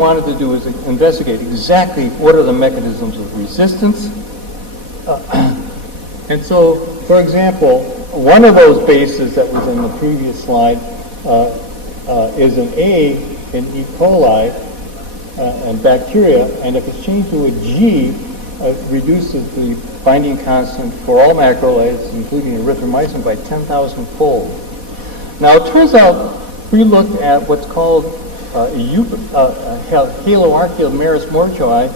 wanted to do is investigate exactly what are the mechanisms of resistance. And so, for example, one of those bases that was in the previous slide is an A in E. coli and bacteria, and if it's changed to a G, it reduces the binding constant for all macrolides, including erythromycin, by 10,000 fold. Now, it turns out we looked at what's called Haloarchaea maris mortui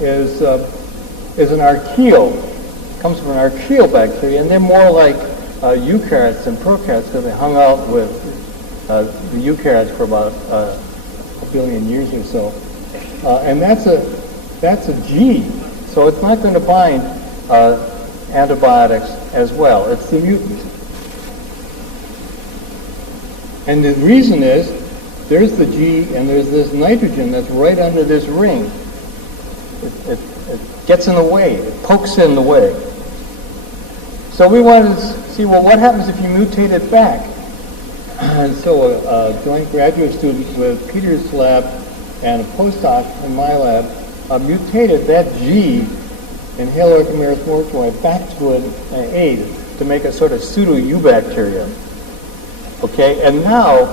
is an archaeal. It comes from an archaeal bacteria, and they're more like eukaryotes than prokaryotes because they hung out with the eukaryotes for about a billion years or so. And that's a G, so it's not going to bind antibiotics as well. It's the mutant. And the reason is, there's the G and there's this nitrogen that's right under this ring. It gets in the way, it pokes in the way. So we wanted to see, well, what happens if you mutate it back? And so a joint graduate student with Peter's lab and a postdoc in my lab mutated that G in Haloarchaea maris mortui back to an A to make a sort of pseudo-eubacteria. Okay, and now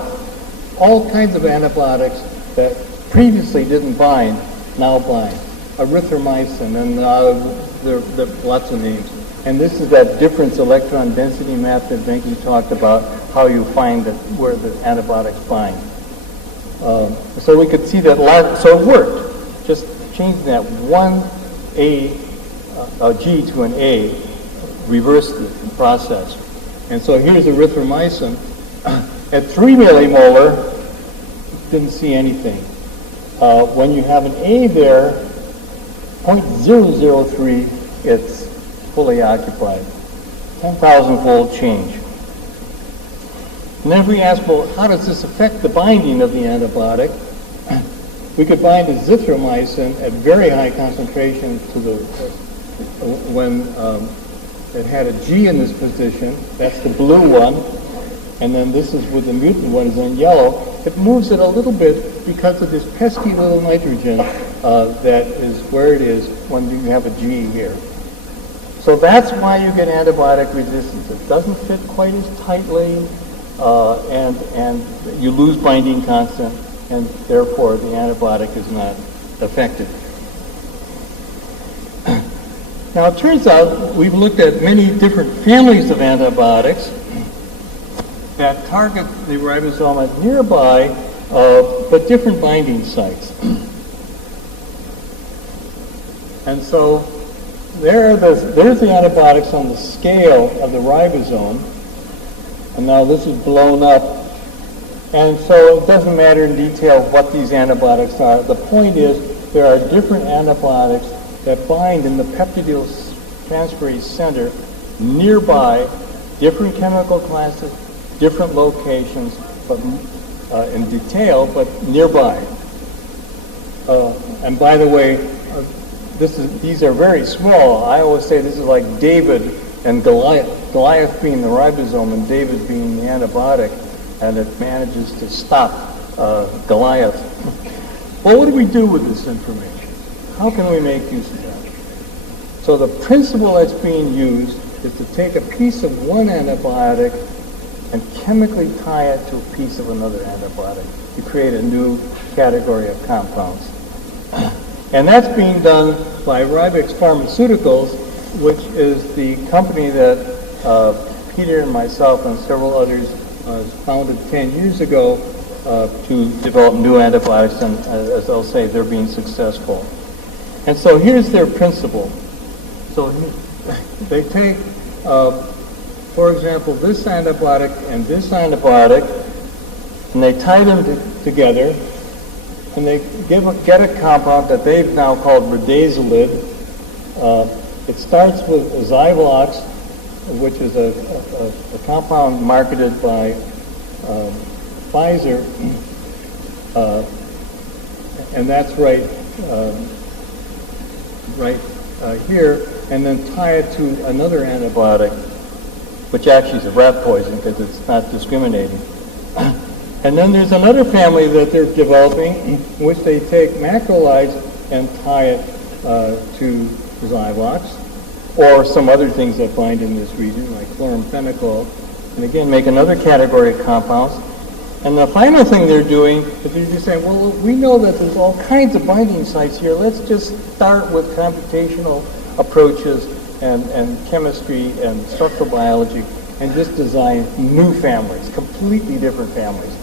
all kinds of antibiotics that previously didn't bind now bind. Erythromycin, and there are lots of names. And this is that difference electron density map that Venki talked about, how you find where the antibiotics bind. So we could see that so it worked. Just changing that one G to an A reversed the process. And so here's erythromycin. At 3 millimolar, didn't see anything. When you have an A there, 0.003, it's fully occupied. 10,000-fold change. And then if we ask, well, how does this affect the binding of the antibiotic? We could bind azithromycin at very high concentration to when it had a G in this position. That's the blue one. And then this is with the mutant one is in yellow. It moves it a little bit because of this pesky little nitrogen that is where it is when you have a G here. So that's why you get antibiotic resistance. It doesn't fit quite as tightly, and you lose binding constant, and therefore the antibiotic is not effective. Now it turns out we've looked at many different families of antibiotics that target the ribosome at nearby, but different binding sites. And so there's the antibiotics on the scale of the ribosome, and now this is blown up. And so it doesn't matter in detail what these antibiotics are. The point is there are different antibiotics that bind in the peptidyltransferase center nearby, different chemical classes, different locations, but in detail, but nearby. And by the way, these are very small. I always say this is like David and Goliath. Goliath being the ribosome and David being the antibiotic, and it manages to stop Goliath. Well, what do we do with this information? How can we make use of that? So the principle that's being used is to take a piece of one antibiotic and chemically tie it to a piece of another antibiotic to create a new category of compounds. And that's being done by Ribex Pharmaceuticals, which is the company that Peter and myself and several others founded 10 years ago to develop new antibiotics, and as I'll say, they're being successful. And so here's their principle. So they take for example, this antibiotic and this antibiotic, and they tie them together, and they get a compound that they've now called Midazolam. It starts with Zyvalox, which is a compound marketed by Pfizer, and that's right here, and then tie it to another antibiotic, which actually is a rat poison because it's not discriminating. And then there's another family that they're developing, in which they take macrolides and tie it to Zylox, or some other things that bind in this region, like chloramphenicol, and again make another category of compounds. And the final thing they're doing is they're just saying, well, we know that there's all kinds of binding sites here. Let's just start with computational approaches and chemistry and structural biology and just design new families, completely different families.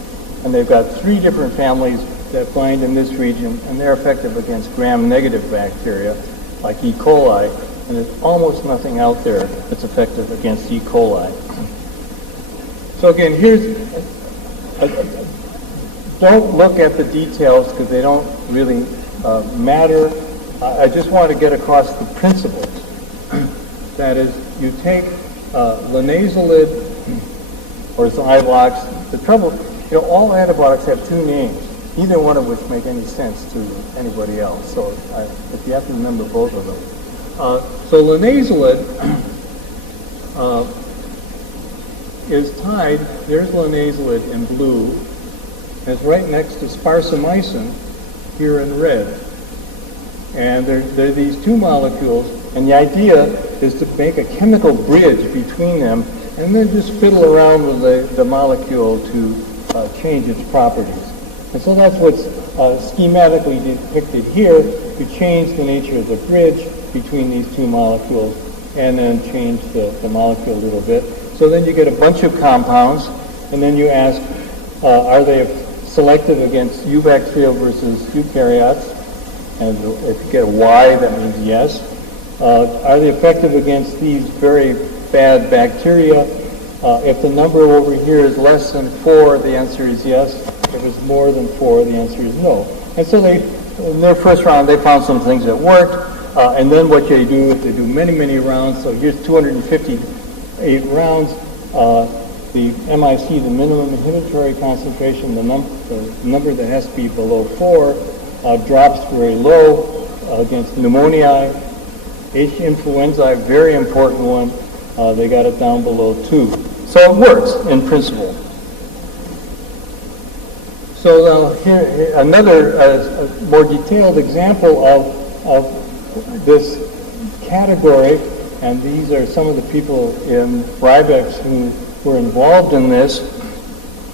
And they've got 3 different families that bind in this region, and they're effective against gram-negative bacteria like E. coli, and there's almost nothing out there that's effective against E. coli. So again, don't look at the details because they don't really matter. I just want to get across the principles. That is, you take linezolid or Zylox. The trouble, all antibiotics have 2 names, neither one of which make any sense to anybody else. So if you have to remember both of them. So linezolid is tied, there's linezolid in blue, and it's right next to sparsamycin here in red. And there are these 2 molecules, and the idea is to make a chemical bridge between them and then just fiddle around with the molecule to change its properties. And so that's what's schematically depicted here. You change the nature of the bridge between these 2 molecules and then change the molecule a little bit. So then you get a bunch of compounds, and then you ask, are they selective against eubacteria versus eukaryotes? And if you get a Y, that means yes. Are they effective against these very bad bacteria? If the number over here is less than 4, the answer is yes. If it's more than 4, the answer is no. And so in their first round, they found some things that worked. And then what they do is they do many, many rounds. So here's 258 rounds. The MIC, the minimum inhibitory concentration, the number that has to be below 4, drops very low against pneumoniae. H. influenzae, very important one. They got it down below 2. So it works in principle. So now here another more detailed example of this category, and these are some of the people in Rybex who were involved in this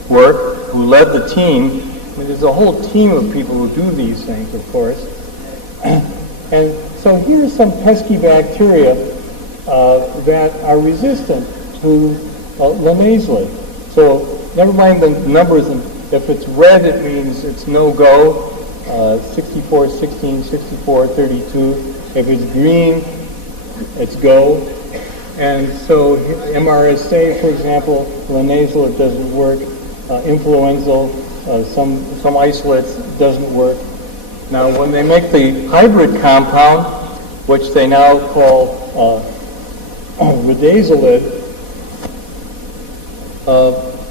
work, who led the team. And there's a whole team of people who do these things, of course. And so here's some pesky bacteria that are resistant to linezolid. So never mind the numbers. If it's red, it means it's no-go. 64, 16, 64, 32. If it's green, it's go. And so MRSA, for example, linezolid doesn't work. Influenza, some isolates doesn't work. Now, when they make the hybrid compound, which they now call Ridazolid,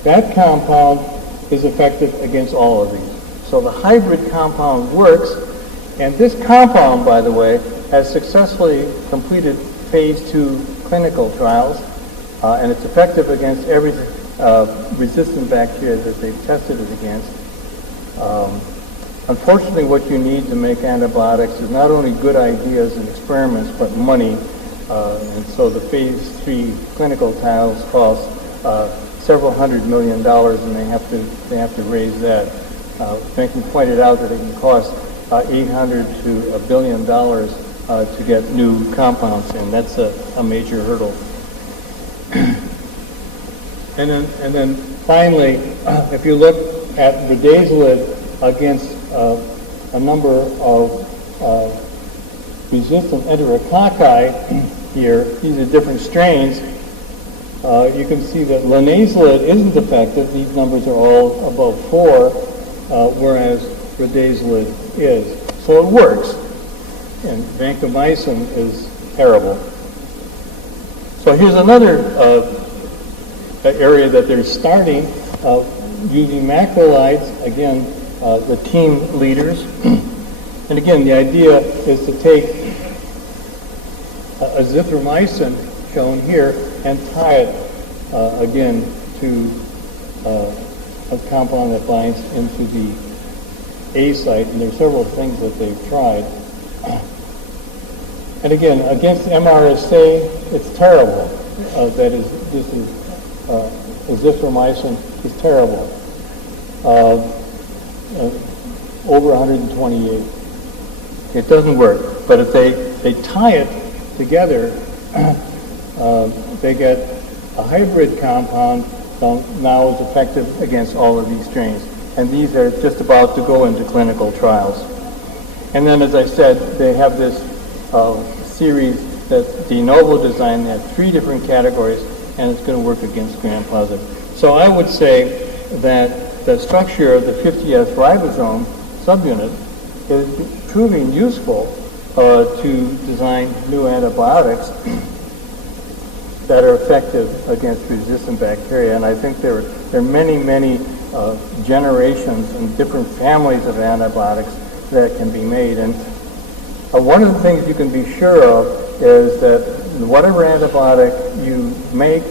that compound is effective against all of these. So the hybrid compound works, and this compound, by the way, has successfully completed phase 2 clinical trials, and it's effective against every resistant bacteria that they've tested it against. Unfortunately, what you need to make antibiotics is not only good ideas and experiments, but money. And so the phase 3 clinical trials cost several $100 million, and they have to raise that. Benson pointed out that it can cost $800 to $1 billion to get new compounds in. That's a major hurdle. And then finally, if you look at Ridazolid against a number of resistant enterococci here, these are different strains, you can see that linezolid isn't effective. These numbers are all above 4, whereas Ridazolid is. So it works. And vancomycin is terrible. So here's another area that they're starting using macrolides. Again, the team leaders. And again, the idea is to take azithromycin, shown here, and tie it again to a compound that binds into the A site, and there are several things that they've tried. And again, against MRSA, it's terrible. That is, azithromycin is terrible. Over 128. It doesn't work. But if they tie it together, they get a hybrid compound now is effective against all of these strains. And these are just about to go into clinical trials. And then, as I said, they have this series that's de novo design. They have 3 different categories, and it's going to work against gram-positive. So I would say that the structure of the 50S ribosome subunit is proving useful to design new antibiotics that are effective against resistant bacteria. And I think there are many, many generations and different families of antibiotics that can be made. And one of the things you can be sure of is that whatever antibiotic you make,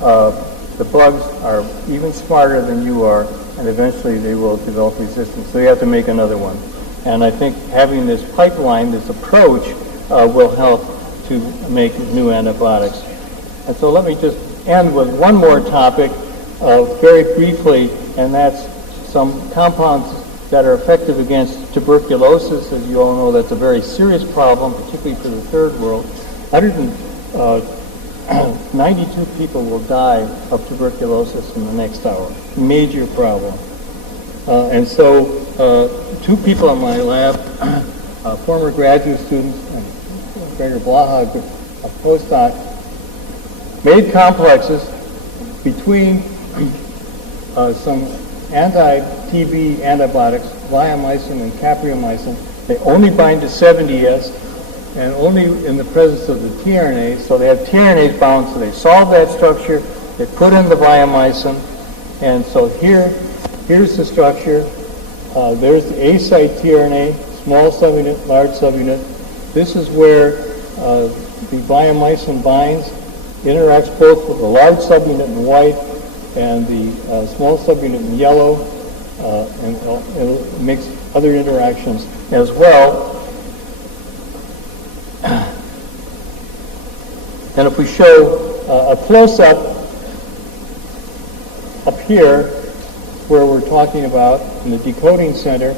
the bugs are even smarter than you are, and eventually they will develop resistance. So you have to make another one. And I think having this pipeline, this approach, will help to make new antibiotics. And so let me just end with one more topic very briefly, and that's some compounds that are effective against tuberculosis. As you all know, that's a very serious problem, particularly for the third world. 192 people will die of tuberculosis in the next hour. Major problem. And so 2 people in my lab, former graduate students, and Gregor Blaha, a postdoc, made complexes between some anti-TB antibiotics, bleomycin and capreomycin. They only bind to 70S and only in the presence of the tRNA. So they have tRNAs bound, so they solve that structure. They put in the bleomycin, and so here's the structure. There's the A site tRNA, small subunit, large subunit. This is where the bleomycin binds, interacts both with the large subunit in white and the small subunit in yellow, and it makes other interactions as well. And if we show a close-up up here, where we're talking about in the decoding center,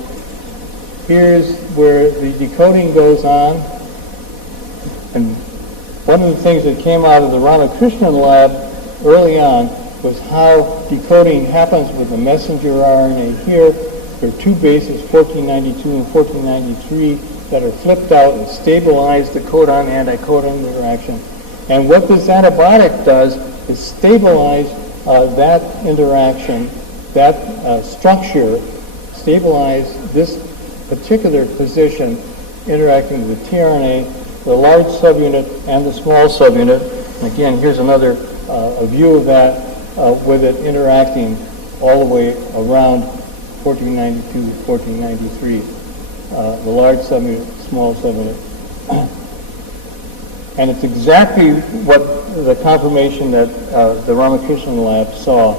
here's where the decoding goes on. And one of the things that came out of the Ramakrishnan lab early on was how decoding happens with the messenger RNA here. There are 2 bases, 1492 and 1493, that are flipped out and stabilize the codon-anticodon interaction. And what this antibiotic does is stabilize that interaction, that structure, stabilize this particular position interacting with the tRNA, the large subunit, and the small subunit. And again, here's another a view of that with it interacting all the way around 1492 to 1493, the large subunit, small subunit. And it's exactly what the confirmation that the Ramakrishnan lab saw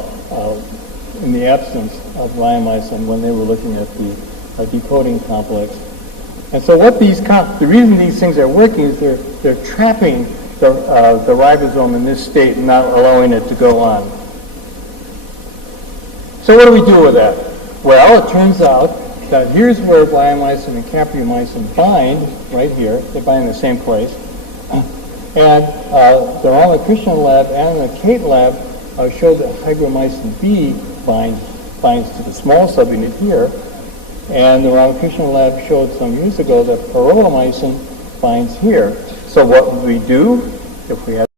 in the absence of bleomycin when they were looking at the decoding complex. And so what the reason these things are working is they're trapping the ribosome in this state and not allowing it to go on. So what do we do with that? Well, it turns out that here's where bleomycin and capreomycin bind, right here. They bind in the same place. And the Ramakrishnan lab and the Kate lab showed that hygromycin B binds to the small subunit here. And the Ramakrishnan lab showed some years ago that pyrrolomycin binds here. So what would we do if we had